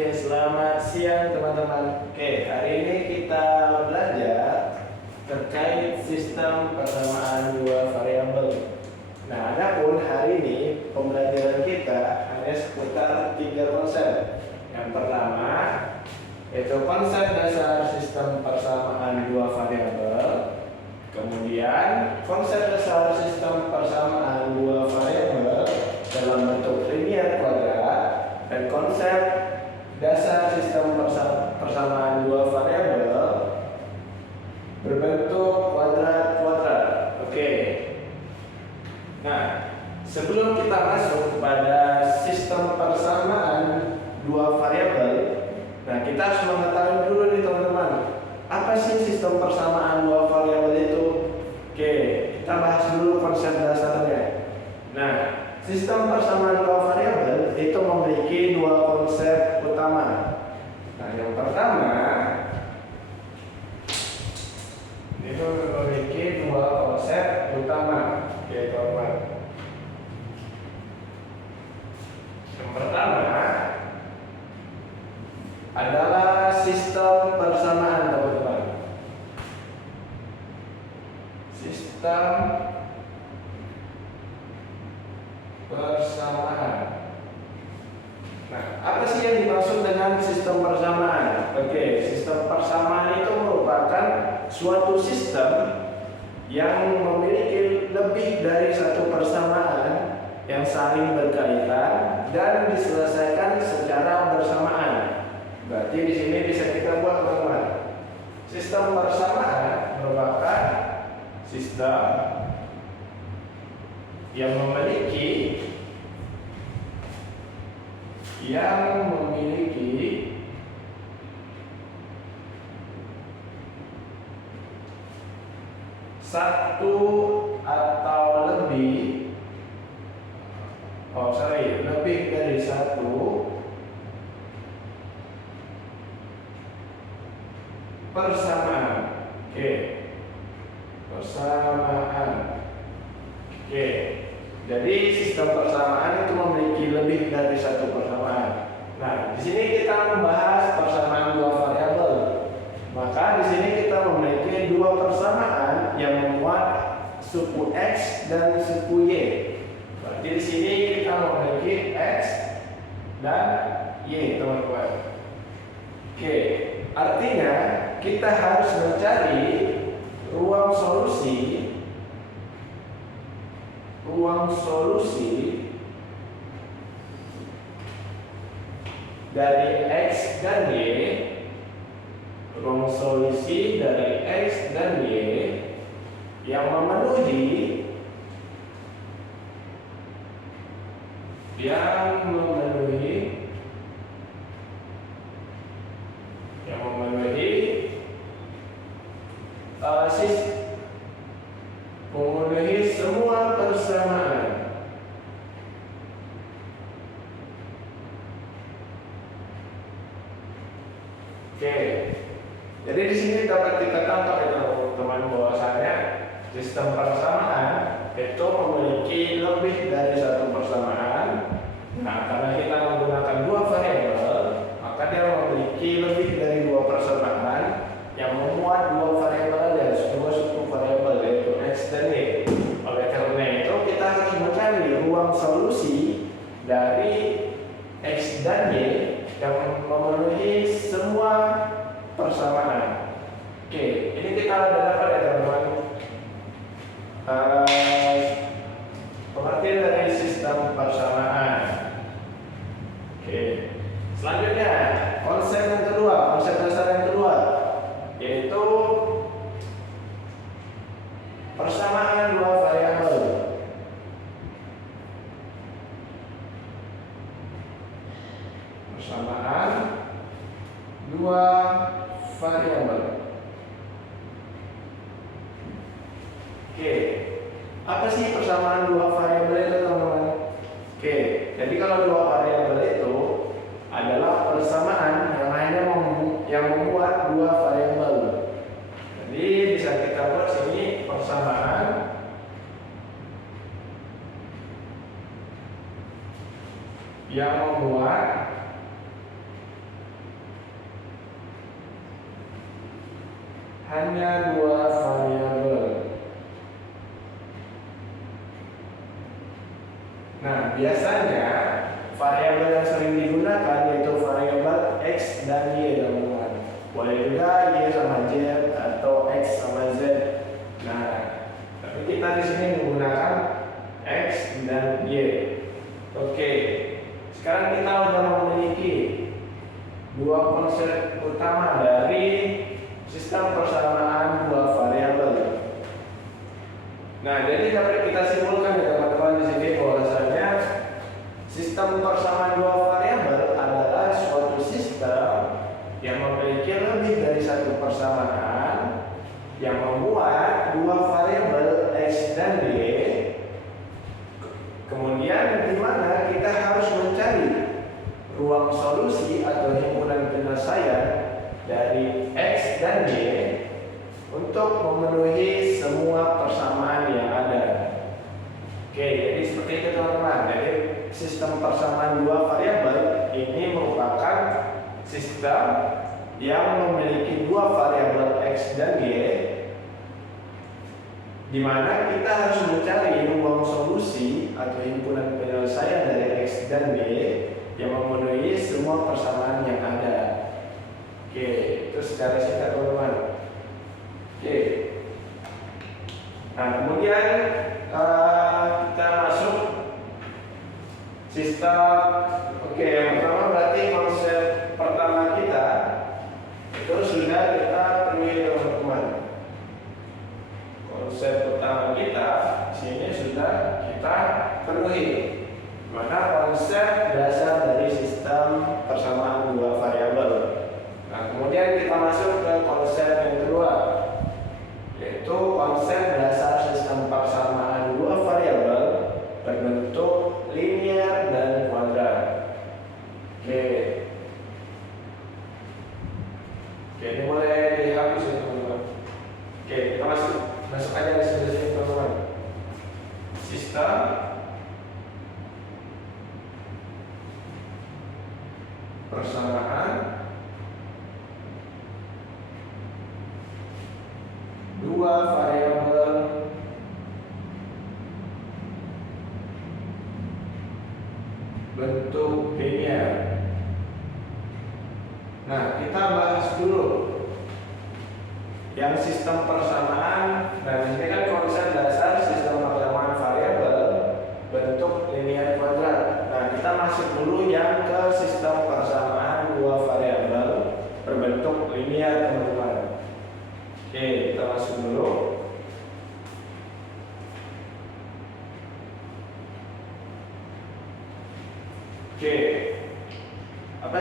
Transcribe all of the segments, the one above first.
Oke, selamat siang teman-teman. Oke, hari ini kita belajar terkait sistem persamaan dua variabel. Nah, adapun hari ini pembelajaran kita hanya seputar 3 konsep. Yang pertama yaitu konsep dasar sistem persamaan dua variabel. Kemudian konsep dasar sistem persamaan dua variabel dalam bentuk linear kuadrat dan konsep dasar sistem persamaan dua variabel berbentuk kuadrat-kuadrat. Oke. Nah, sebelum kita masuk kepada sistem persamaan dua variabel, nah kita harus mengetahui dulu nih teman-teman, apa sih sistem persamaan dua variabel itu? Oke, kita bahas dulu konsep dasarnya. Nah, sistem persamaan dua variabel itu memiliki dua konsep utama. Nah, yang pertama itu memiliki dua konsep utama, yaitu apa? Yang pertama adalah sistem persamaan, teman-teman. Sistem persamaan. Nah, apa sih yang dimaksud dengan sistem persamaan? Oke, sistem persamaan itu merupakan suatu sistem yang memiliki lebih dari satu persamaan yang saling berkaitan dan diselesaikan secara bersamaan. Berarti di sini bisa kita buat, teman-teman. Sistem persamaan merupakan sistem yang memiliki satu atau lebih dari satu persamaan. Oke, persamaan. Oke, jadi sistem persamaan itu memiliki lebih dari satu persamaan. Nah, di sini kita membahas persamaan dua variabel. Maka di sini kita memiliki dua persamaan yang memuat suku X dan suku Y. Berarti di sini kita memiliki X dan Y, teman-teman. Oke, artinya kita harus mencari ruang solusi dari X dan Y, ruang solusi dari X dan Y yang memenuhi semua persamaan. Oke, jadi di sini dapat kita tangkap ya teman-teman bahwasanya sistem persamaan itu memiliki lebih dari satu persamaan. Nah, karena kita menggunakan dua variabel, maka dia memiliki lebih dari dua persamaan yang memuat dua variabel dan dua suku variabel, yaitu X dan Y. Oleh karena itu kita harus mencari ruang solusi dari X dan Y yang memenuhi semua persamaan. Oke, ini kita udah dapat ya teman-teman. Pengertian dari sistem persamaan. Oke, selanjutnya konsep dasar yang kedua, yaitu persamaan dua variabel. Persamaan dua variabel. Oke, apa sih persamaan dua variabel itu, teman-teman? Oke, jadi kalau dua variabel itu adalah persamaan yang memuat dua variabel. Jadi bisa kita buat sini persamaan yang memuat hanya dua variabel. Nah, biasanya variabel yang sering digunakan yaitu variabel X dan Y, teman-teman. Boleh juga Y sama Z atau X sama Z. Nah, tapi kita di sini menggunakan X dan Y. Oke, sekarang kita sudah memiliki dua konsep utama dari sistem persamaan dua variabel. Nah, jadi dapat kita simpulkan ya teman-teman di sini bahwasanya sistem persamaan dua variabel adalah suatu sistem yang memiliki lebih dari satu persamaan yang membuat dua variabel X dan Y. Kemudian di mana kita harus mencari ruang solusi atau himpunan penyelesaian dari X dan Y untuk memenuhi semua persamaan yang ada. Oke, jadi seperti itu teman-teman. Jadi sistem persamaan dua variabel ini merupakan sistem yang memiliki dua variabel X dan Y, di mana kita harus mencari ruang solusi atau himpunan penyelesaian dari X dan Y yang memenuhi semua persamaan yang ada. Oke, itu secara singkat teman-teman. Oke. Nah, kemudian kita masuk sistem. Oke, yang pertama berarti konsep pertama kita itu sudah kita penuhi teman-teman. Konsep pertama kita sini sudah kita penuhi. Mana konsep dasar dari sistem persamaan dua variabel. Nah, kemudian kita masuk ke konsep yang kedua, yaitu konsep dasar sistem persamaan dua variabel berbentuk linear dan kuadrat. Oke, ini mulai dihapus ya teman-teman. Oke, kita masuk aja di sini teman-teman. Sistem persamaan dua variabel bentuk linear. Nah, kita bahas dulu yang sistem persamaan. Dan ini kan konsep dasar sistem persamaan variabel bentuk linear kuadrat. Nah, kita masuk dulu yang ke sistem persamaan dua variabel berbentuk linear teman-teman. Oke, kita masuk dulu. Oke, apa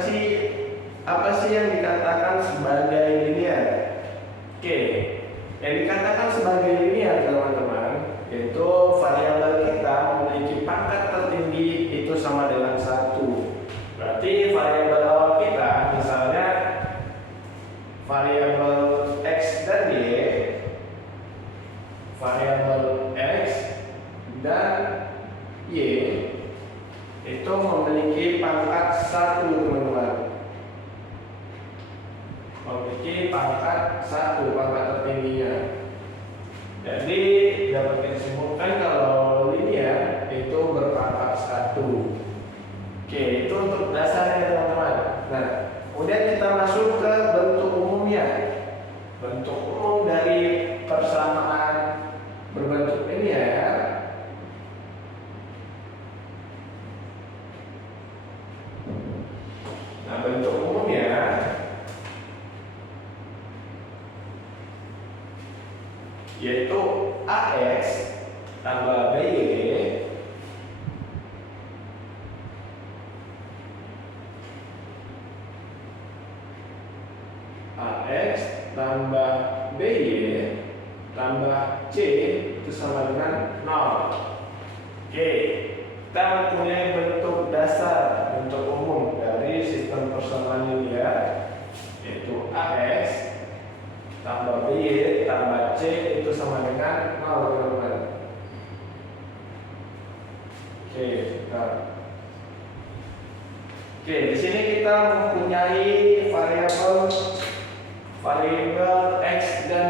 sih yang dikatakan sebagai linear? Oke, yang dikatakan sebagai linear teman-teman yaitu variabel kita memiliki pangkat tertinggi itu sama dengan 1. Berarti variabel awal kita misalnya variabel X dan Y, variabel X dan Y itu memiliki pangkat 1 teman-teman. Memiliki pangkat 1, pangkat tertingginya. Jadi dapat kita simpulkan kalau linear itu berpangkat 1. Oke, itu untuk dasarnya teman-teman. Nah, kemudian kita masuk ke bentuk umumnya. Bentuk umum dari persamaan berbentuk linear bentuk umumnya yaitu AX tambah BY AX tambah BY tambah C itu sama dengan 0. Oke, kita mempunyai bentuk dasar, bentuk umum dari sistem persamaan linear yaitu AX tambah BY tambah C itu sama dengan 0 teman-teman. Oke, Oke, di sini kita mempunyai variabel X dan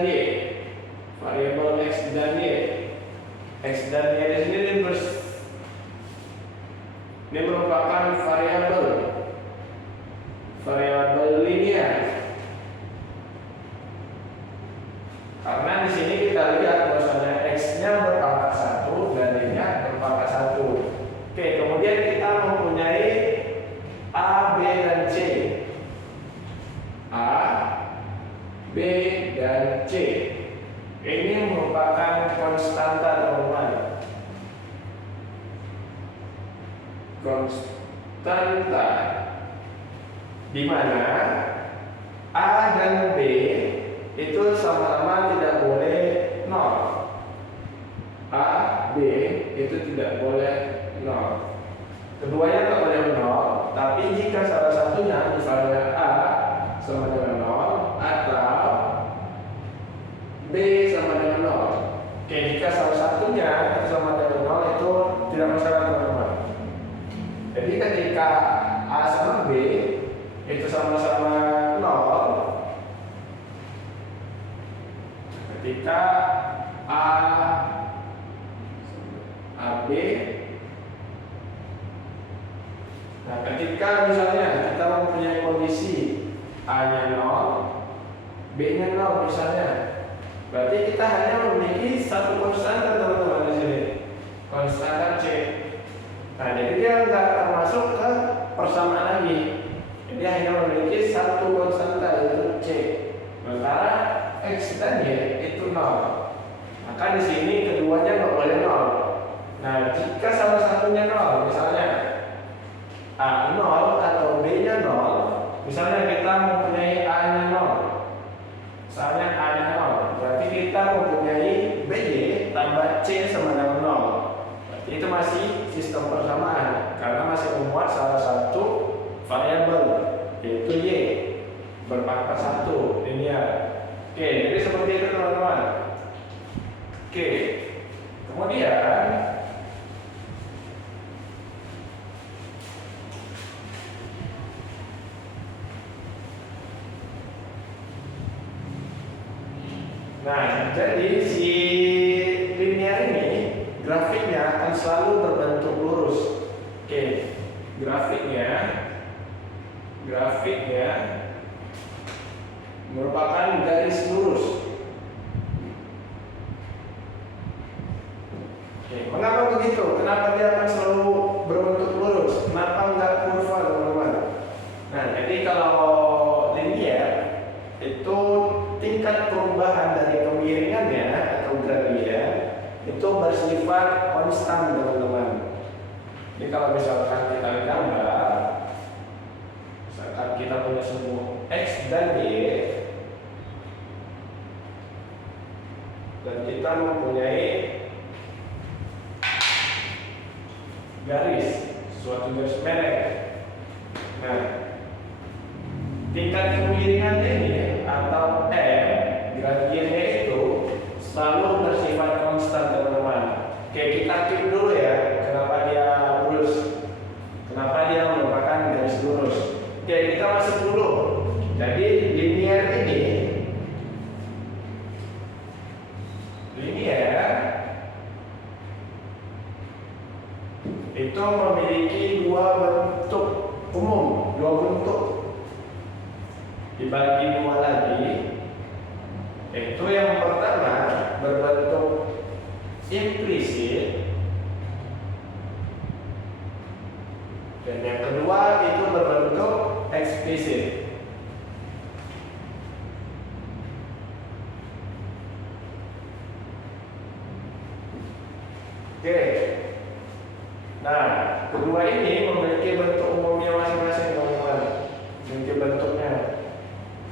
variabel linear. Karena di sini kita lihat bahwasanya x-nya berpangkat 1 dan y-nya berpangkat 1. Oke, kemudian kita mempunyai A, B, dan C. A, B, dan C. Ini merupakan konstanta, teman-teman. Konstanta di mana A dan B itu sama-sama tidak boleh 0. A, B itu tidak boleh 0. Keduanya tak boleh 0, tapi jika salah satunya, misalnya A sama dengan 0 atau B sama dengan 0. Oke, jika salah satunya sama dengan 0 itu tidak masalah, teman-teman. Jadi ketika A sama B itu sama-sama 0, ketika AB, nah ketika misalnya kita mempunyai kondisi A-nya 0, B-nya 0 misalnya, berarti kita hanya memiliki satu konstanta, teman-teman, di sini, konstanta C. Nah, jadi dia nggak termasuk ke persamaan lagi. Jadi hanya memiliki satu konstanta, yaitu C. Sementara X dan Y itu 0. Maka di sini keduanya nggak boleh 0. Nah, jika salah satunya 0, misalnya A 0 atau B-nya 0, misalnya kita mempunyai A-nya 0, misalnya A-nya 0, berarti kita mempunyai BY tambah C sama dengan 0. Berarti itu masih sistem persamaan, karena masih memuat salah satu variabel, yaitu Y, berpangkat 1, linear. Oke, jadi seperti itu, teman-teman. Oke, kemudian nah, jadi si linear ini grafiknya akan selalu berbentuk lurus. Oke, grafiknya merupakan garis lurus. Oke, mengapa begitu? Kenapa dia akan selalu berbentuk lurus? Kenapa enggak kurva, teman-teman? Nah, jadi kalau linear itu tingkat perubahan dari kemiringannya atau gradien itu bersifat konstan, teman-teman. Jadi kalau misalkan kita gambar, misalkan kita punya sebuah X dan Y, dan kita mempunyai garis, suatu garis merek. Nah, tingkat kemiringan ini atau M, gradiennya itu selalu bersifat konstan, teman-teman. Oke, kita keep dulu ya, kenapa dia lurus, kenapa dia merupakan garis lurus. Oke, kita masuk dulu. Jadi linear itu memiliki dua bentuk umum, dua bentuk dibagi dua lagi. Itu yang pertama berbentuk implisit, dan yang kedua itu berbentuk eksplisit. Oke. Nah, kedua ini memiliki bentuk umumnya masing-masing, teman-teman. Memiliki bentuknya.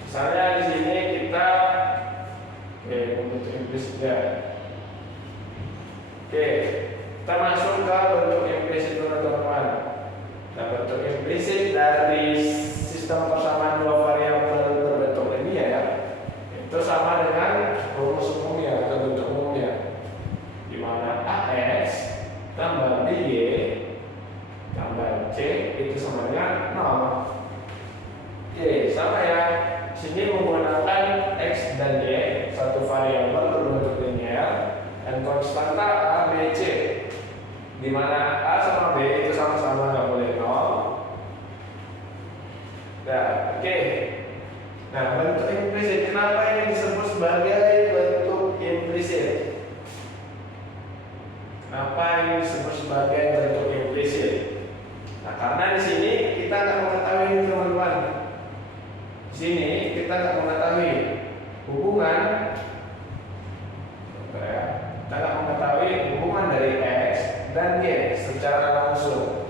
Misalnya di sini kita bentuk implisit ya. Oke, kita masuk ke bentuk implisit dulu, teman-teman. Nah, bentuk implisit dari sistem persamaan dua variabel berbentuk linear ya, itu sama dengan rumus umumnya atau bentuk umumnya, di mana AX tambah BY tambah C itu sama dengan 0. Oke, sama ya. Sini menggunakan X dan Y, satu variabel berbentuk linear, dan konstanta A, B, C, di mana A sama B itu sama-sama nggak boleh 0. Nah, oke. Nah, bentuk implisit. Kenapa ini disebut sebagai bentuk implisit? Kenapa ini disebut sebagai bentuk implisit? Nah, karena di sini kita akan mengetahui teman-teman. Di sini kita akan mengetahui hubungan. Kita akan mengetahui hubungan dari X dan Y secara langsung.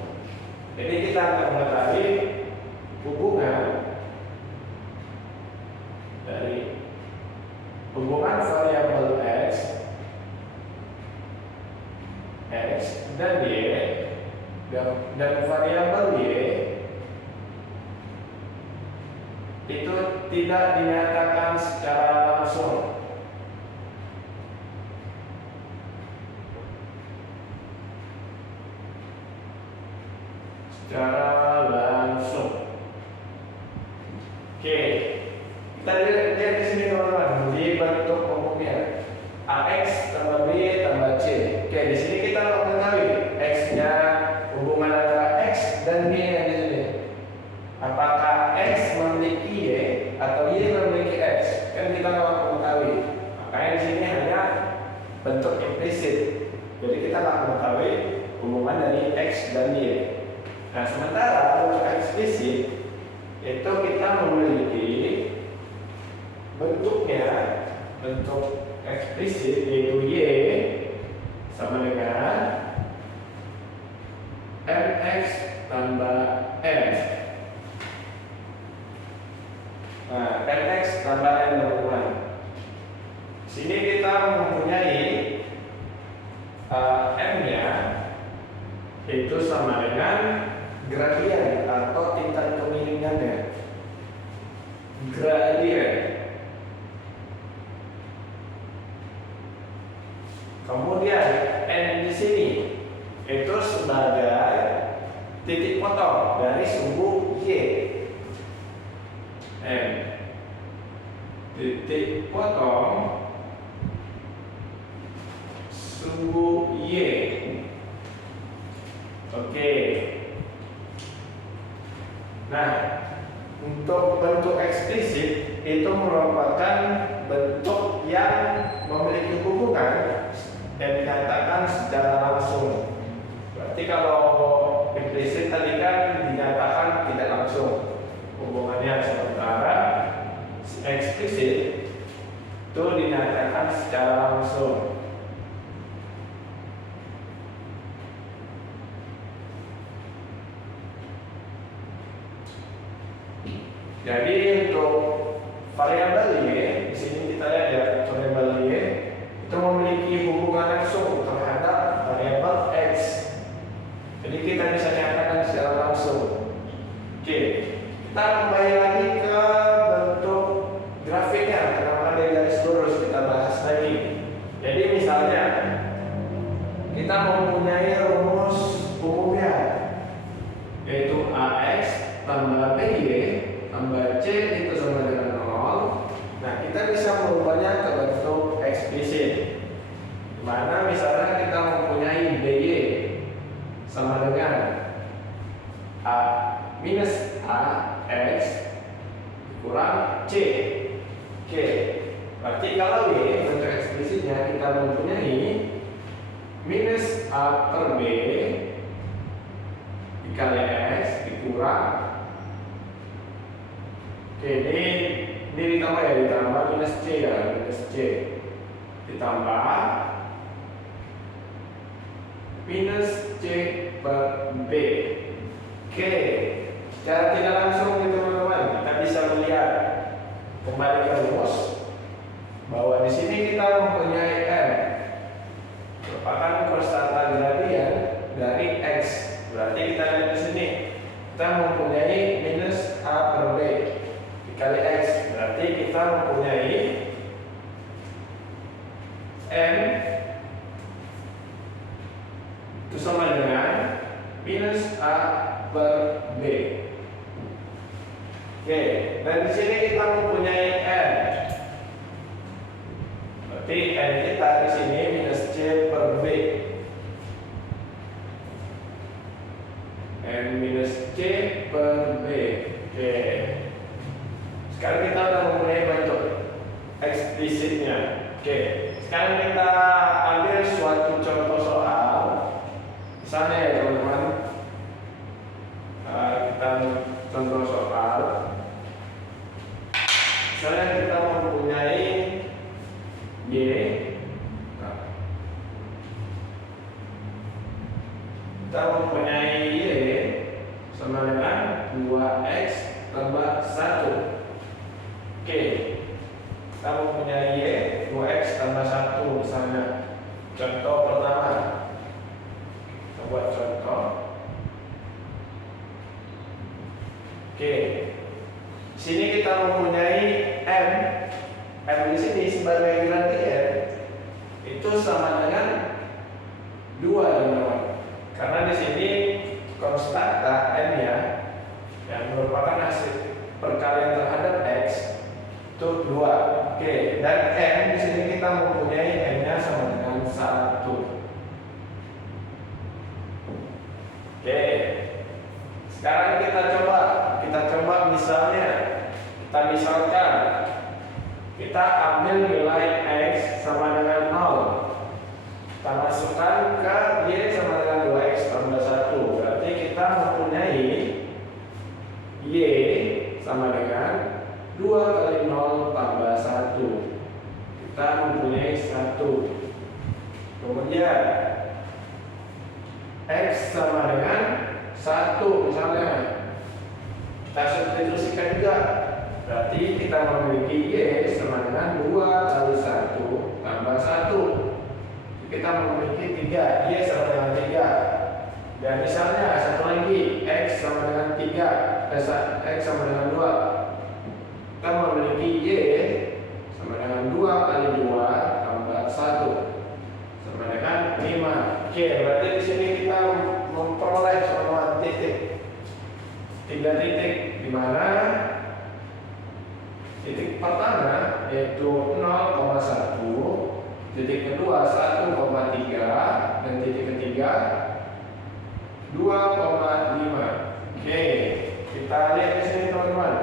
Jadi kita akan mengetahui hubungan dari hubungan variabel X dan Y dan variabel Y itu tidak dinyatakan secara langsung. Oke, kita lihat di sini teman-teman di bentuk umumnya AX tambah B tambah C. Oke, di sini kita mengetahui X-nya hubungan antara X dan Y yang di sini. Apakah X memiliki Y atau Y memiliki X? Kan kita nggak mengetahui. Makanya di sini hanya bentuk implisit. Jadi kita nggak mengetahui hubungan dari X dan Y. Nah, sementara untuk eksplisit itu kita memiliki bentuknya, bentuk eksplisit yaitu Y sama dengan MX tambah N. Nah, MX tambah N teman-teman. Sini kita mempunyai M-nya itu sama dengan gradien atau tingkat kemiringannya. Gradien. Kemudian N di sini itu sebagai titik potong dari sumbu Y. N titik potong sumbu Y. Oke. Nah, untuk bentuk eksplisit itu merupakan bentuk yang memiliki hubungan dan dinyatakan secara langsung. Berarti kalau implisit tadi kan dinyatakan tidak langsung hubungannya, sementara eksplisit itu dinyatakan secara langsung. Jadi untuk variabel Y, di sini kita lihat ya, variabel Y itu memiliki hubungan langsung terhadap variabel X. Jadi kita bisa nyatakan secara langsung. Oke, kita kembali lagi ke bentuk grafiknya. Karena dari garis lurus kita bahas lagi. Jadi misalnya kita mempunyai rumus umumnya yaitu AX tambah BY tambah C itu sama dengan 0. Nah, kita bisa merubahnya ke bentuk eksplisit. Dimana misalnya kita mempunyai BY sama dengan A minus AX kurang C. Oke, berarti kalau Y bentuk eksplisitnya kita mempunyai minus A per B dikali X dikurang. Oke, ini ditambah ya, ditambah minus C ya, minus C ditambah minus C per B. Oke, secara tidak langsung gitu teman-teman, kita bisa melihat kembali ke rumus bahwa di sini kita mempunyai M merupakan konstanta gradien dari X. Berarti kita lihat di sini kita mempunyai minus A per B dikali X, berarti kita mempunyai M itu sama dengan minus A per B. Oke, dan di sini kita mempunyai N. Berarti N kita di sini minus C per B. N minus C per B. Oke. Sekarang kita udah mempunyai bentuk eksplisitnya. Oke, sekarang kita ambil suatu contoh soal. Misalnya ya teman-teman, kita contoh soal. Misalnya kita mempunyai Y, kita mempunyai Y sama dengan 2X tambah 1. Oke, kita mempunyai Y 2X tambah 1 misalnya. Contoh pertama, kita buat contoh. Oke, sini kita mempunyai M. M di sini sebagai gradien itu sama dengan 2 teman-teman. Karena di sini konstanta N ya, yang merupakan hasil perkalian terhadap X itu 2. Oke, dan N di sini kita mempunyai N-nya sama dengan 1. Oke. Sekarang kita coba misalnya. Kita misalkan kita ambil nilai X sama dengan 0. Kita masukkan ke Y sama dengan 2X tambah 1. Berarti kita mempunyai Y sama dengan 2 kali 0 tambah 1. Kita mempunyai 1. Kemudian X sama dengan 1 misalnya. Kita substitusikan juga. Berarti kita memiliki Y sama dengan 2 kali 1 tambah 1. Kita memiliki 3. Y sama dengan 3. Dan misalnya satu lagi, X sama dengan 3. X sama dengan 2. Kita memiliki Y sama dengan 2 kali 2 tambah 1 sama dengan 5. Oke, berarti di sini kita memperoleh semua titik. 3 titik, di mana titik pertama yaitu 0,1, titik kedua 1,3, dan titik ketiga 2,5. Oke, kita lihat di sini teman-teman.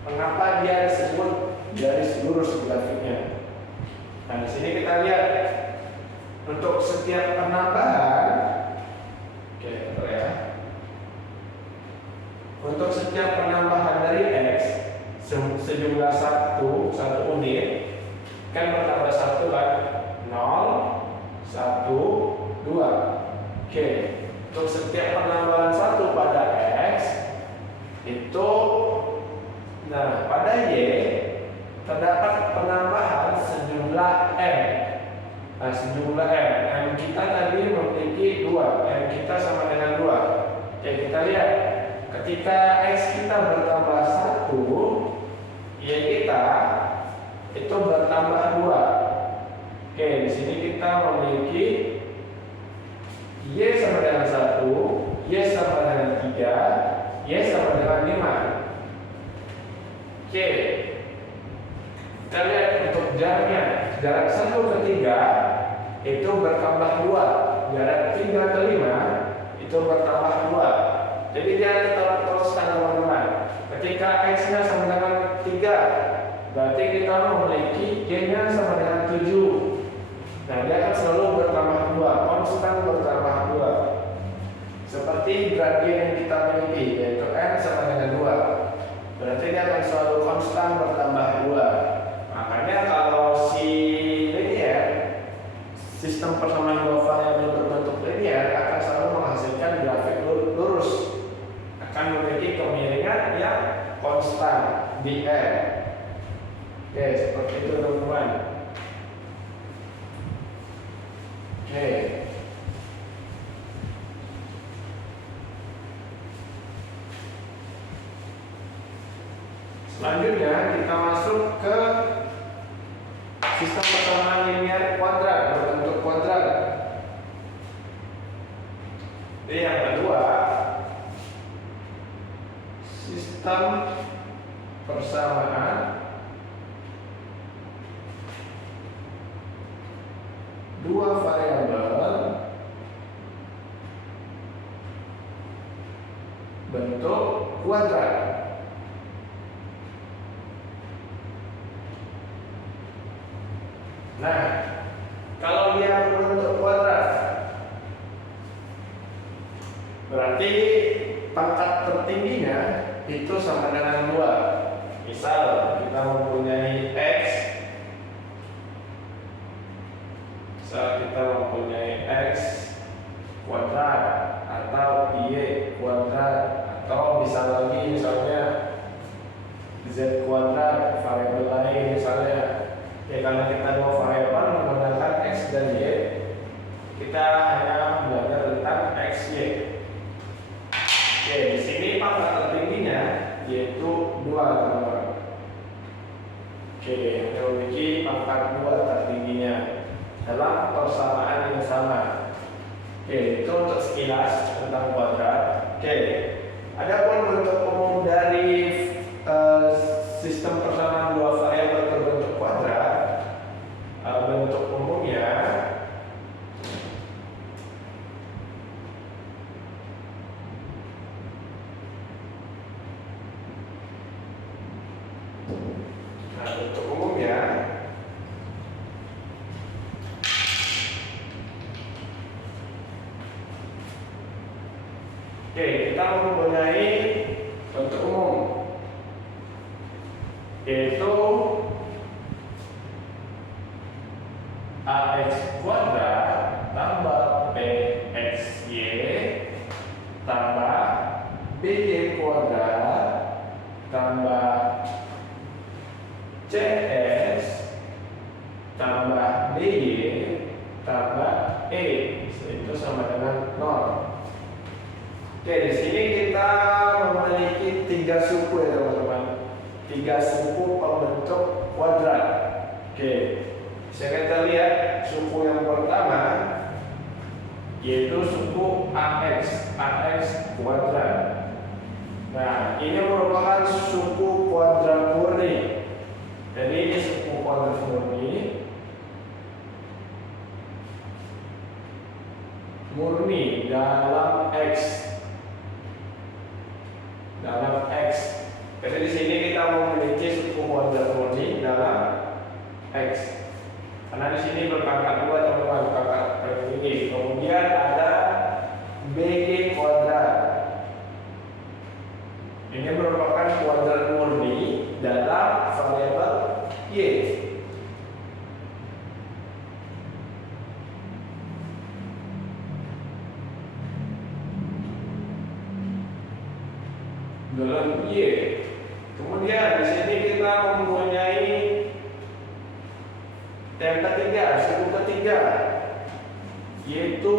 Mengapa dia disebut garis lurus grafiknya? Nah, di sini kita lihat untuk setiap penambahan. Oke, bentar ya. Untuk setiap penambahan dari X sejumlah 1 unit kan bertambah 1 kan? 0, 1, 2. Oke, untuk setiap penambahan 1 pada X itu, nah pada Y terdapat penambahan sejumlah M. Nah, sejumlah M. M kita tadi memiliki 2. M kita sama dengan 2. Oke, kita lihat. Ketika X kita bertambah 1, Y kita itu bertambah 2. Oke, di sini kita memiliki Y sama dengan 1, Y sama dengan 3, Y sama dengan 5. Oke, kita lihat untuk jaraknya. Jarak 1 ke 3 itu bertambah 2. Jarak 3 ke 5 itu bertambah 2. Jadi dia tetap teruskan teman-teman. Ketika X-nya sama dengan 3, berarti kita memiliki Y-nya sama dengan 7. Nah, dia akan selalu bertambah 2, konstan bertambah 2. Seperti gradien yang kita miliki, yaitu N sama dengan 2. Berarti dia akan selalu konstan bertambah 2. Makanya kalau si linear, sistem persamaan dua variabel berbentuk linear akan selalu menghasilkan grafik lurus, akan memiliki kemiringan yang konstan di N. Oke, seperti itu teman-teman. Oke. Selanjutnya kita masuk ke sistem persamaan linear kuadrat berbentuk kuadrat. Jadi yang kedua, sistem persamaan dua variabel bentuk kuadrat. Nah, kalau dia berbentuk kuadrat, berarti pangkat tertingginya itu sama dengan 2. Misal kita mempunyai X, kuadrat atau Y kuadrat, atau bisa lagi misalnya Z kuadrat, variabel lain misalnya. Ya, karena kita 2 variabel menggunakan X dan Y, kita hanya belajar tentang X, Y. Oke, di sini pangkat tertingginya yaitu 2, teman-teman. Oke, yang memiliki pangkat 2 tertingginya dalam persamaan yang sama. Oke, itu untuk sekilas tentang kuadrat. Oke, adapun bentuk umum dari sistem persamaan 2 variabel berbentuk kuadrat, bentuk umumnya oke, kita mempunyai bentuk umum, yaitu AX kuadrat tambah BXY tambah BY kuadrat tambah CS tambah DY tambah E itu sama dengan 0. Oke, di sini kita memiliki 3 suku ya teman-teman. 3 suku pembentuk kuadrat. Oke, bisa kita lihat suku yang pertama yaitu suku AX kuadrat. Nah, ini merupakan suku kuadrat murni. Jadi ini suku kuadrat murni dalam X. Jadi di sini kita memiliki suku kuadrat murni dalam X. Karena di sini berpangkat 2 teman-teman, pangkat tertinggi. Kemudian ada BG kuadrat. Ini merupakan kuadrat murni dalam variabel Y. Dalam Y. Kemudian di sini kita mempunyai yang ketiga, suku ketiga, yaitu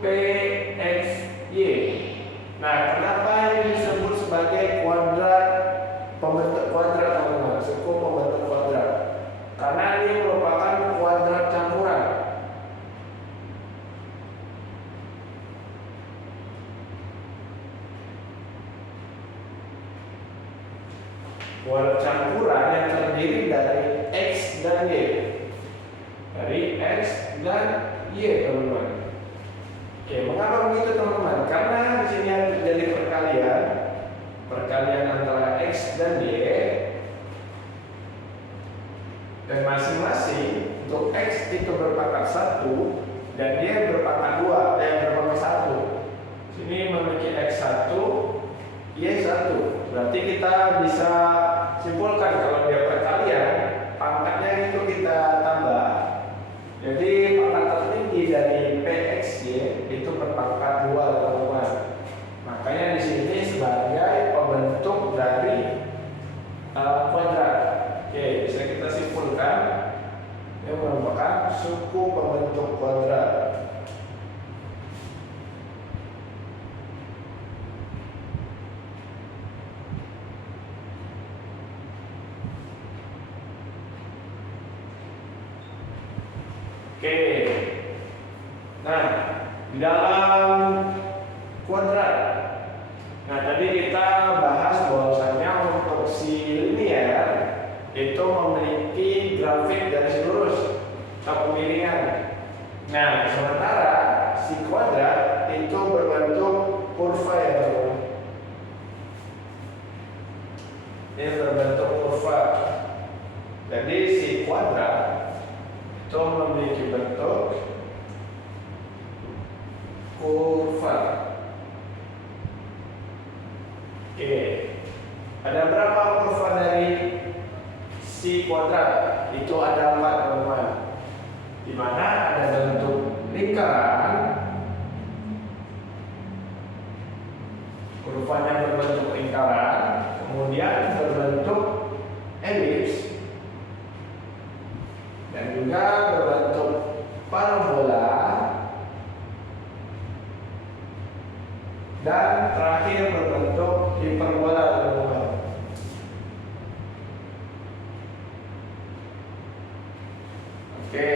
PXY. Nah, kenapa ini disebut sebagai kuadrat pembentuk kuadrat, teman-teman? Suku pembentuk kuadrat. Karena ini merupakan kuadrat campuran. Kuadrat campuran yang terdiri dari X dan Y. Dari X dan Y, teman-teman. Oke, mengapa begitu, teman-teman? Karena di sini ada terjadi perkalian antara X dan Y, dan masing-masing untuk X itu berpangkat 1 dan Y berpangkat 2 dan berpangkat 1. Sini memiliki X1, Y1. Berarti kita bisa simpulkan kalau dia perkalian, pangkatnya itu kita tambah. Jadi pangkat tertinggi dari PXY itu berpangkat 2, teman-teman. Makanya di sini sebagai pembentuk dari kuadrat. Oke, bisa kita simpulkan ini merupakan suku pembentuk kuadrat. Oke, nah di dalam kuadrat, nah tadi kita bahas bahwasanya untuk si linier itu memiliki grafik garis lurus atau pemiringan. Nah, sementara si kuadrat itu berbentuk kurva ya teman-teman. Ini berbentuk kurva. Jadi si kuadrat itu memiliki bentuk kurva. Oke, ada berapa kurva dari si kuadrat? Itu ada 4, teman-teman. Di mana ada bentuk lingkaran, kurvanya berbentuk lingkaran, kemudian berbentuk elips, dan juga berbentuk parabola, dan terakhir berbentuk hiperbola, teman-teman. Oke,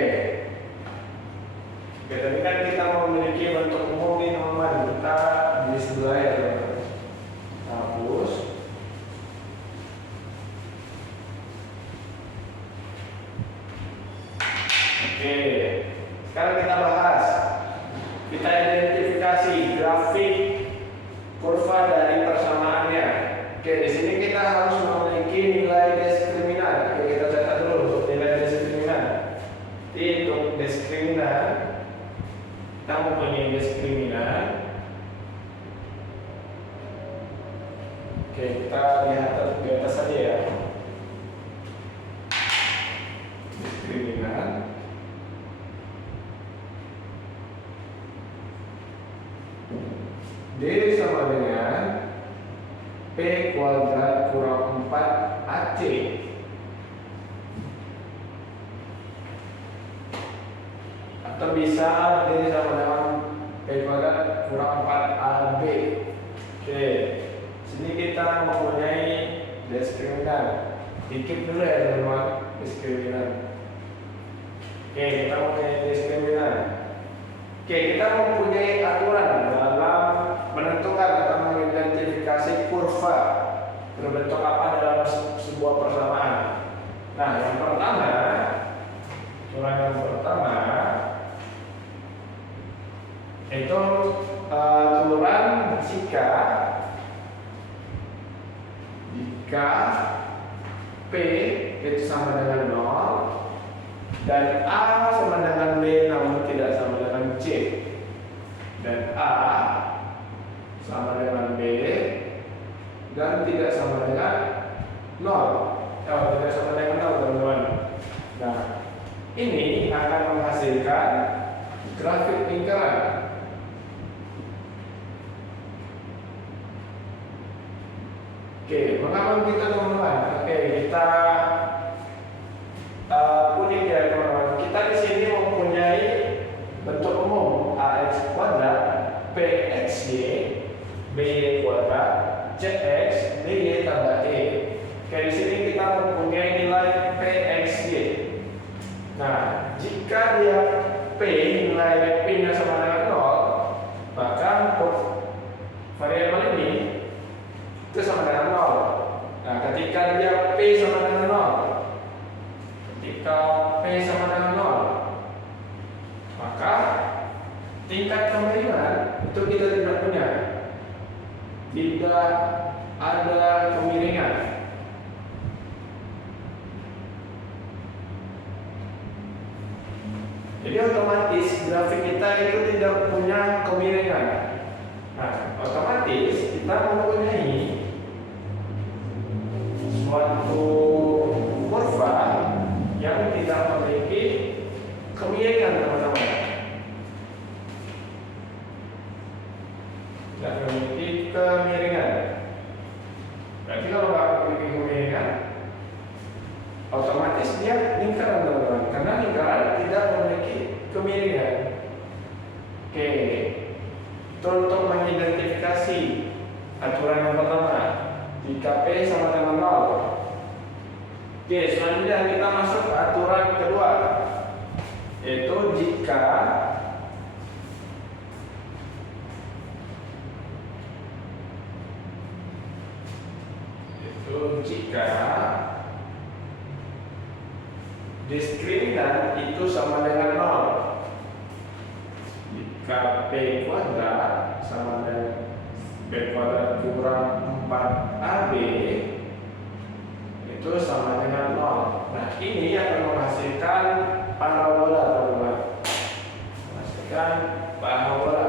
tadi kan kita memiliki bentuk umum nih, teman-teman. Kita di sebelah ya, teman-teman. Hapus. Oke, sekarang kita bahas. Kita identifikasi grafik kurva dari persamaannya. Oke, di sini kita harus memiliki nilai diskriminan. Oke, kita catat dulu untuk nilai diskriminan. Jadi untuk diskriminan, kita mempunyai diskriminan. Oke, kita lihat di atas saja ya. Diskriminan. D sama dengan P kuadrat kurang 4AC. Atau bisa D sama dengan P kuadrat kurang 4AB. Oke, sini kita mempunyai diskriminan. Dikit dulu ya, teman-teman, diskriminan. Oke, kita mempunyai diskriminan. Oke, kita mempunyai aturan dalam menentukan atau mengidentifikasi kurva berbentuk apa dalam sebuah persamaan. Nah, yang pertama, aturan yang pertama itu aturan jika P itu sama dengan 0 dan A sama dengan B namun tidak sama dengan C, dan A sama dengan B dan tidak sama dengan 0. Tidak sama dengan 0, teman-teman. Nah, ini akan menghasilkan grafik lingkaran. Oke, mengapa kita, teman-teman? Oke, kita unik ya, teman-teman. Kita di sini mempunyai bentuk umum ax kuadrat, pxy, by kuadrat, cx, dy tambah e. Oke, di sini kita mempunyai nilai pxy. Nah, jika dia p, nilai p-nya sama dengan 0, maka untuk variabel ini itu sama dengan 0. Nah, ketika dia P sama dengan 0, ketika P sama dengan 0, maka tingkat kemiringan itu kita tidak punya. Tidak ada kemiringan. Jadi otomatis grafik kita itu tidak punya kemiringan. Nah, otomatis kita mempunyai suatu kurva yang tidak memiliki kemiringan, teman-teman. Tidak memiliki kemiringan. Berarti kalau nggak memiliki kemiringan, otomatis dia lingkaran, teman-teman. Karena lingkaran tidak memiliki kemiringan. Oke, itu untuk mengidentifikasi aturan yang pertama. Jika P sama dengan 0. Oke, selanjutnya kita masuk ke aturan kedua, yaitu jika diskriminan itu sama dengan 0. Jika P kuadrat sama dengan P kuadrat kurang 4AB itu sama dengan 0. Nah, ini akan menghasilkan parabola, teman-teman. Pastikan parabola.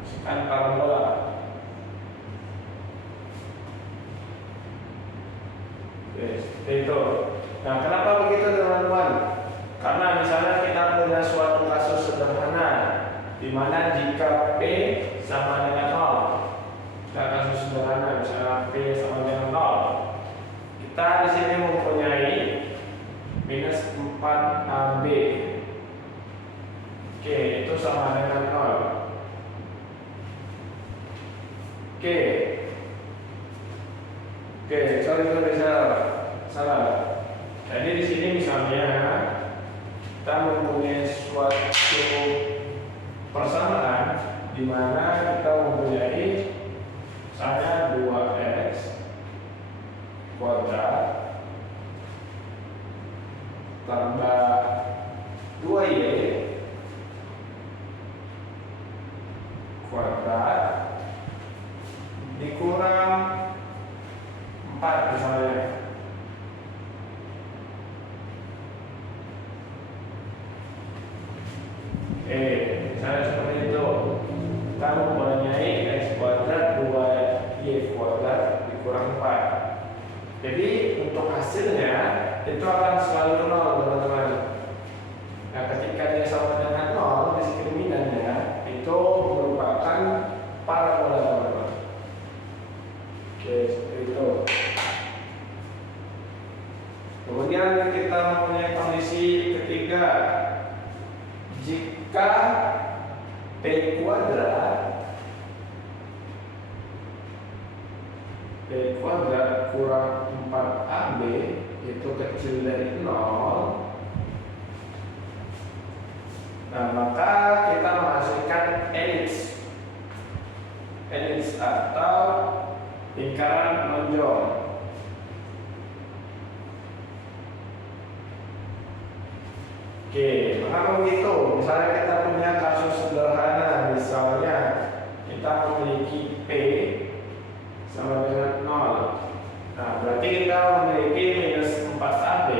Pastikan parabola. Oke, seperti itu. Nah, kenapa begitu, teman-teman? Karena misalnya kita punya suatu kasus sederhana di mana jika P sama dengan 0, kita kasus sederhana misalnya P sama dengan 0, kita di sini mempunyai minus 4AB. Oke, itu sama dengan 0. Oke, sorry, salah. Jadi di sini misalnya kita mempunyai suatu persamaan di mana kita mempunyai misalnya 2x kuadrat tambah 2y kuadrat dikurang 4 misalnya. Misalnya seperti itu. Kita mempunyai x kuadrat 2y kuadrat dikurang 4. Jadi untuk hasilnya itu akan selalu 0, teman-teman. Nah, ketika dia sama dengan 0, diskriminannya itu merupakan parabola, teman-teman. Oke, seperti itu. Kemudian kita mempunyai kondisi ketiga. Jika P kuadrat kurang 4AB itu kecil dari 0, nah maka kita menghasilkan elips atau lingkaran menonjol. Oke, maka begitu. Misalnya kita punya kasus sederhana, misalnya kita memiliki P sama dengan 0. Nah, berarti kita memiliki minus 4AB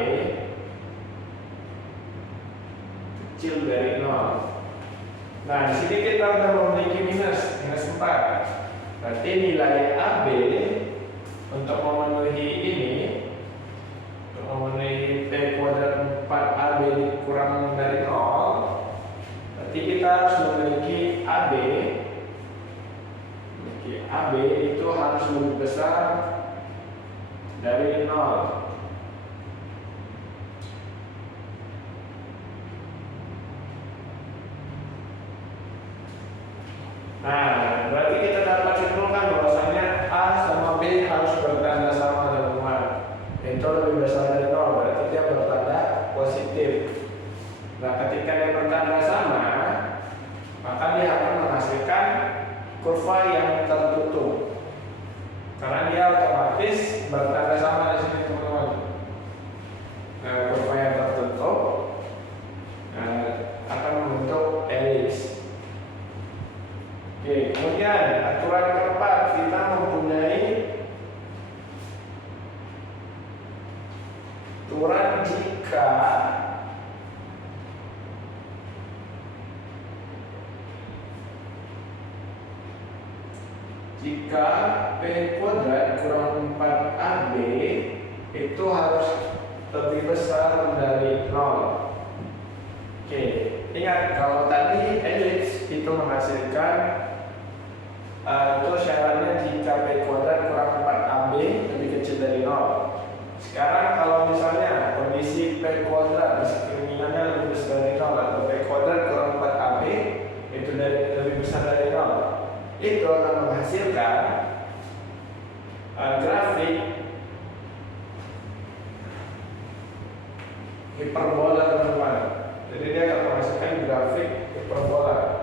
kecil dari 0. Nah, di sini kita sudah memiliki minus 4. Berarti nilai AB untuk memenuhi ini, untuk memenuhi P kuadrat 4AB kurang dari 0, berarti kita harus memiliki AB. AB itu harus lebih besar dari 0. Nah, berarti kita dapat simpulkan bahwasanya A sama B harus bertanda sama, teman-teman. Itu lebih besar dari 0, berarti dia bertanda positif. Nah, ketika dia bertanda sama, maka dia akan menghasilkan kurva yang tertutup. Karena dia otomatis bertanda sama di sini, teman-teman. Nah, kurva yang tertutup akan membentuk elips. Oke, kemudian aturan keempat, kita mempunyai aturan jika P kuadrat kurang 4AB itu harus lebih besar dari 0. Oke, ingat kalau tadi elips itu menghasilkan itu syaratnya jika P kuadrat kurang 4AB lebih kecil dari 0. Sekarang kalau misalnya kondisi P kuadrat diskriminannya lebih besar dari 0 atau P kuadrat kurang 4AB itu lebih besar dari 0, itu akan menghasilkan grafik hiperbola, teman-teman. Jadi dia akan menghasilkan grafik hiperbola.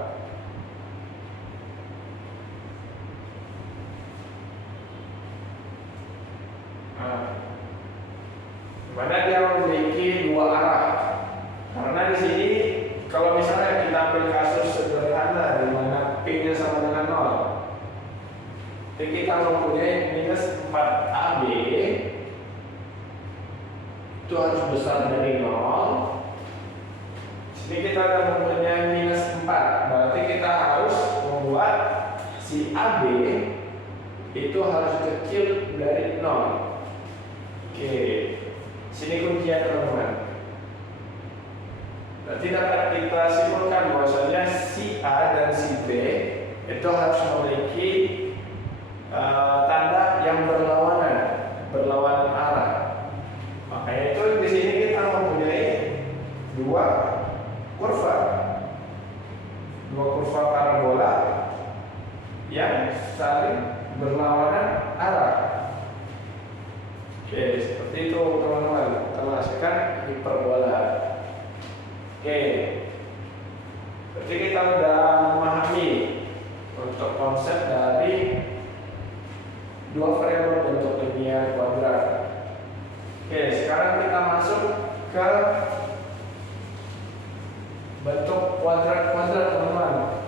Mana dia memiliki dua arah. Karena di sini kalau misalnya kita ambil kasus sederhana di mana P-nya sama dengan 0, jadi kita mempunyai minus 4AB. itu harus besar dari 0. Sini kita akan mempunyai minus 4. Berarti kita harus membuat si AB itu harus kecil dari 0. Oke, sini kuncinya teman-teman. Berarti dapat kita simpulkan bahwasanya si A dan si B itu harus memiliki tanda yang berlawanan arah. Makanya itu di sini kita mempunyai dua kurva parabola yang saling berlawanan arah. Oke, seperti itu teman-teman. Kita menghasilkan hiperbola. Oke, berarti kita sudah memahami untuk konsep dari dua variabel bentuk linear kuadrat. Oke, sekarang kita masuk ke bentuk kuadrat-kuadrat teman-teman.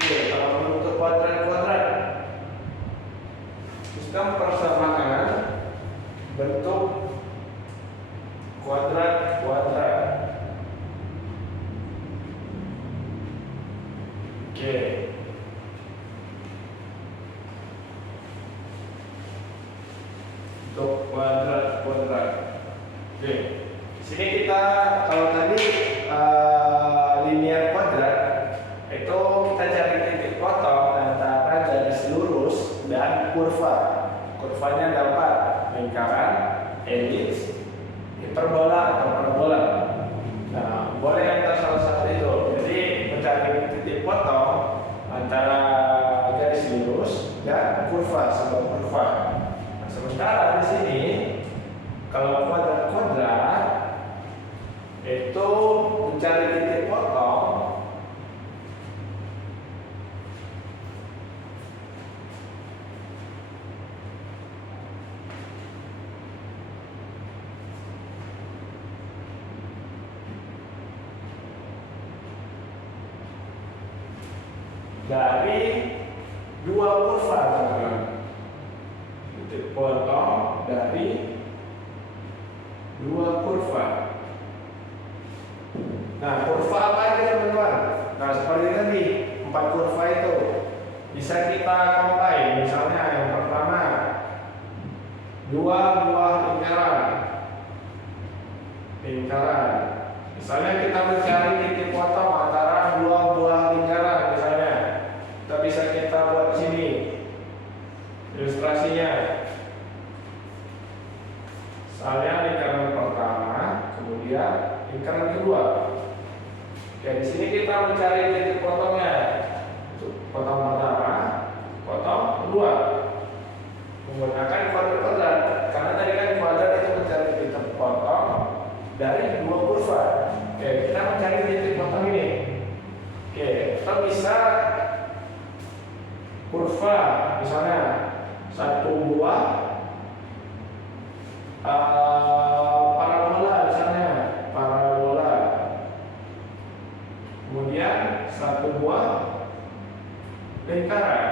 Oke, kalau bentuk kuadrat-kuadrat, sistem persamaan bentuk kuadrat-kuadrat. Oke. Untuk kuadrat-kuadrat. Oke. Di sini kita kalau tadi linear kuadrat itu kita cari titik potong antara garis lurus dan kurva. Kurvanya dapat lingkaran, elips, hiperbola atau parabola. Nah, boleh antara salah satu itu. Jadi mencari titik potong antara garis lurus dan kurva, sebuah kurva. Nah, sementara di sini kalau kuadrat-kuadrat itu mencari titik potong dari dua kurva, teman-teman. Titik potong dari dua kurva. Nah, kurva apa aja, teman-teman? Nah, seperti tadi 4 kurva itu bisa kita combine. Misalnya yang pertama, dua buah lingkaran. Misalnya kita mencari titik potong antara dua buah lingkaran, misalnya kita buat di sini ilustrasinya. Misalnya lingkaran pertama, kemudian lingkaran kedua. Oke, di sini kita mencari titik potongnya. Potong pertama, potong kedua. Menggunakan kuadrat-kuadrat. Karena tadi kan kuadrat itu mencari titik potong dari dua kurva. Oke, kita mencari titik potong ini. Oke, kita bisa kurva, misalnya satu buah parabola, misalnya parabola. Kemudian satu buah lingkaran.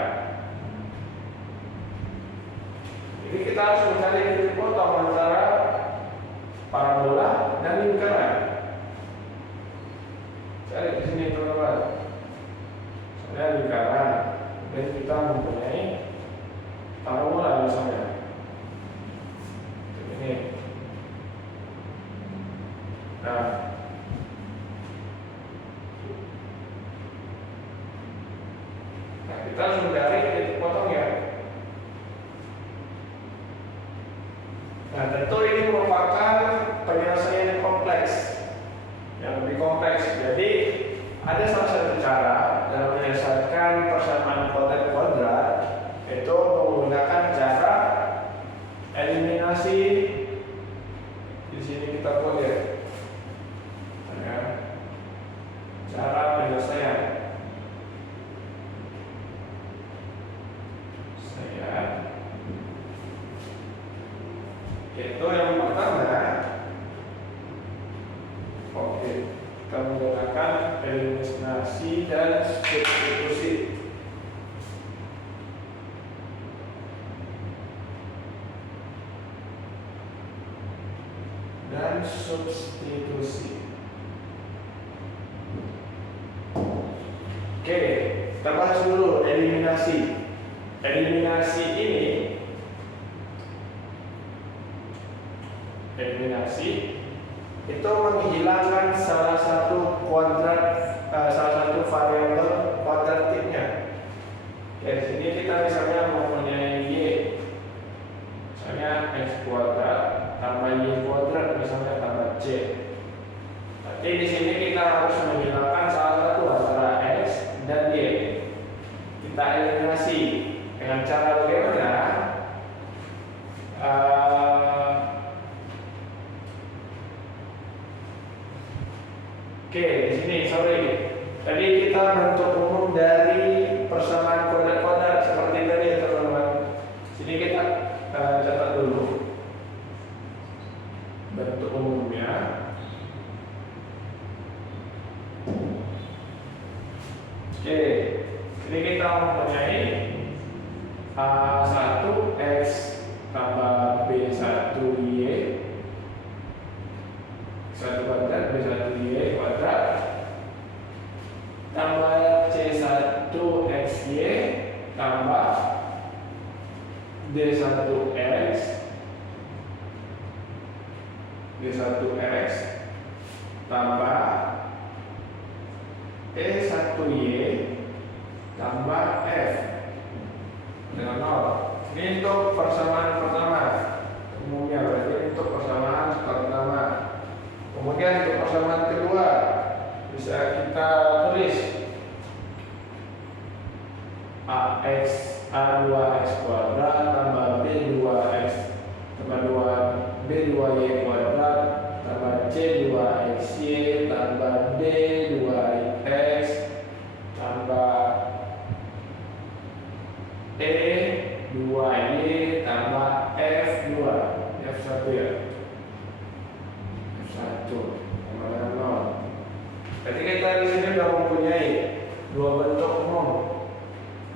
Jadi kita harus mencari titik potong antara parabola dan lingkaran. Cari di sini, teman-teman. Misalnya lingkaran. Dan kita mempunyai parabola misalnya. Ini. Nah, kita harus mencari titik potongnya. Nah, tentu ini merupakan penyelesaian kompleks, yang lebih kompleks. Jadi ada salah satu cara dalam menyelesaikan persamaan kuadrat-kuadrat itu menggunakan cara eliminasi. Di sini kita buat ya, cara penyelesaian. Itu yang pertama. Oke, kita menggunakan eliminasi dan substitusi. dengan substitusi. Oke, kita bahas dulu eliminasi. Eliminasi itu menghilangkan salah satu variabel kuadratiknya. Di sini kita misalnya mempunyai y, misalnya x kuadrat tambah y kuadrat, misalnya tambah c. Tapi di sini kita harus menghilangkan salah satu antara x dan y. Kita eliminasi dengan cara bagaimana? Oke, di sini tadi kita bentuk umum dari persamaan kuadrat-kuadrat seperti tadi ya teman-teman. Sini kita catat dulu bentuk umumnya. Oke, ini kita mempunyai A1x tambah B1y satu kuadrat B1y kuadrat tambah C1xy tambah D1x tambah E1y tambah F dengan 0. Ini untuk persamaan pertama umumnya, berarti untuk persamaan pertama. Kemudian untuk persamaan kedua bisa kita tulis A2x kuadrat tambah B2x tambah B2y kuadrat tambah C2xy tambah D2x tambah E2y tambah F2 F1 ya, F1 sama dengan 0. Jadi kita di sini sudah mempunyai dua bentuk umum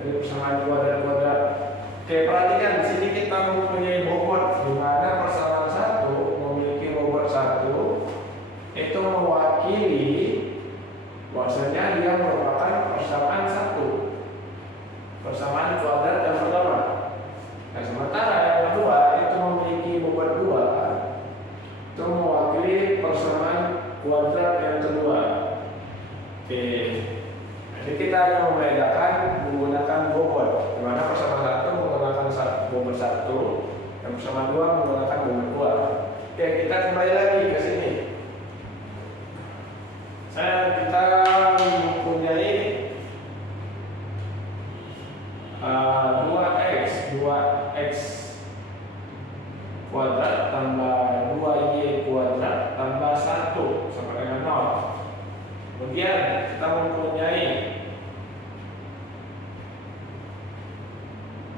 dari persamaan kuadrat-kuadrat. Oke, perhatikan di sini kita mempunyai bobot, di mana persamaan satu memiliki bobot 1 itu mewakili bahwasanya dia merupakan persamaan satu, persamaan kuadrat yang pertama. Nah, sementara yang kedua itu memiliki bobot 2 itu mewakili persamaan kuadrat yang kedua. Oke, jadi kita akan membedakan menggunakan bobot, di mana persamaan satu menggunakan bobot 1 dan persamaan 2 menggunakan bobot 2. Oke, kita kembali lagi ke sini. Kita mempunyai 2x kuadrat tambah 2y kuadrat tambah 1 sama dengan 0. Kemudian kita mempunyai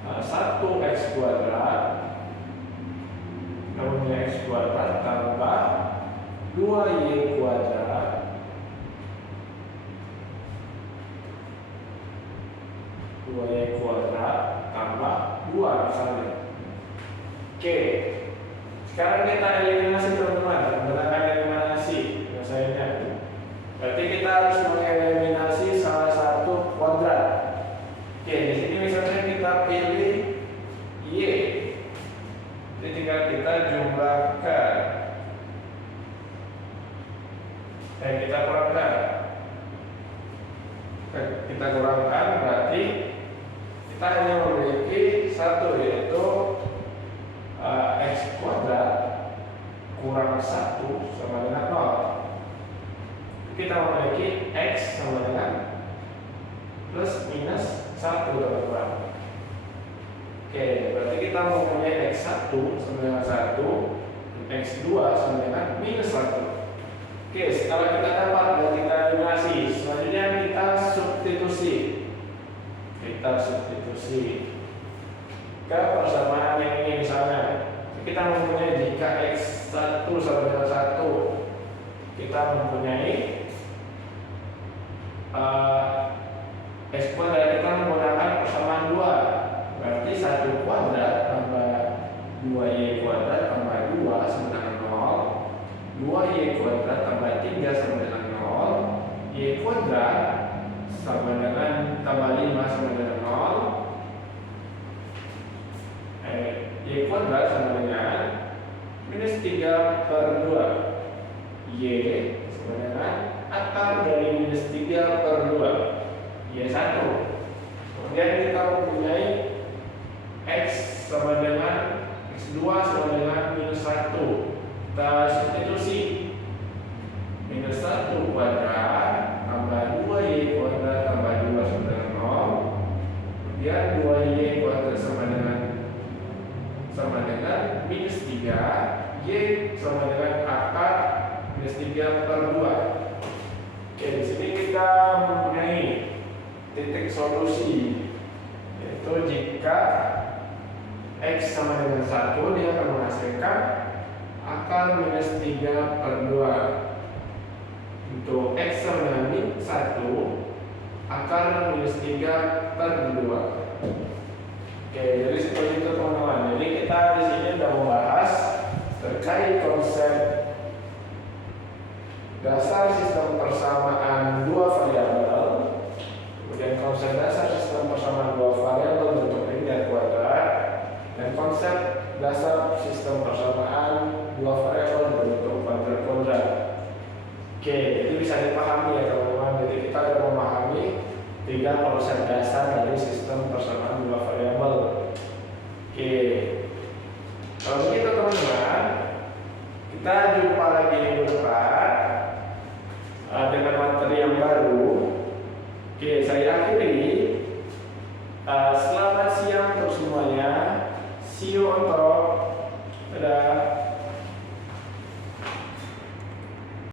1x kuadrat, namanya x kuadrat tambah 2y kuadrat tambah 2 misalnya. Oke, sekarang kita eliminasi teman-teman, menggunakan eliminasi biasanya. Berarti kita harus mengeliminasi salah satu kuadrat. Oke, di sini misalnya kita pilih y, jadi tinggal kita jumlahkan. Kita kurangkan. Kita kurangkan berarti kita hanya memiliki satu, yaitu x kuadrat kurang 1 sama dengan 0. Kita memiliki x sama dengan plus minus 1 teman-teman. Oke, berarti kita mempunyai x1 sama dengan 1 dan x2 sama dengan minus 1. Oke, setelah kita dapat dan kita eliminasi, selanjutnya kita substitusi. Kita substitusi ke persamaan yang ini misalnya. Kita mempunyai jika x1 sama dengan 1, kita mempunyai x kuadrat, kita menggunakan persamaan 2. Berarti 1 kuadrat tambah 2y kuadrat tambah 2 sama dengan 0. 2 2y kuadrat tambah 3 sama dengan 0, y kuadrat sama dengan tambah 5 sama dengan 0, y kuadrat sama dengan minus 3 per 2, y sama dengan akar dari minus 3 per 2, y 1. Kemudian kita mempunyai x sama dengan x2 sama dengan minus 1. Kita substitusi minus 1 kuadrat tambah 2y kuadrat tambah 2 sama dengan 0. Kemudian 2y kuadrat sama dengan minus 3, y sama dengan akar minus 3 per 2. Oke, di sini kita mempunyai titik solusi, yaitu jika x sama dengan 1, dia akan menghasilkan akar minus 3 per 2. Untuk x sama dengan min 1, akar minus 3 per 2. Oke, jadi seperti itu teman-teman. Jadi kita di sini sudah membahas terkait konsep dasar sistem persamaan dua variabel, kemudian konsep dasar sistem persamaan dua variabel bentuk linear kuadrat, dan konsep dasar sistem persamaan dua variabel berbentuk kuadrat. Oke, itu bisa dipahami ya teman-teman. Jadi kita sudah memahami 3 konsep dasar dari sistem persamaan dua variabel. Oke, kalau begitu teman-teman, kita jumpa lagi minggu depan dengan materi yang baru. Oke, saya akhiri. Selamat siang untuk semuanya. See you on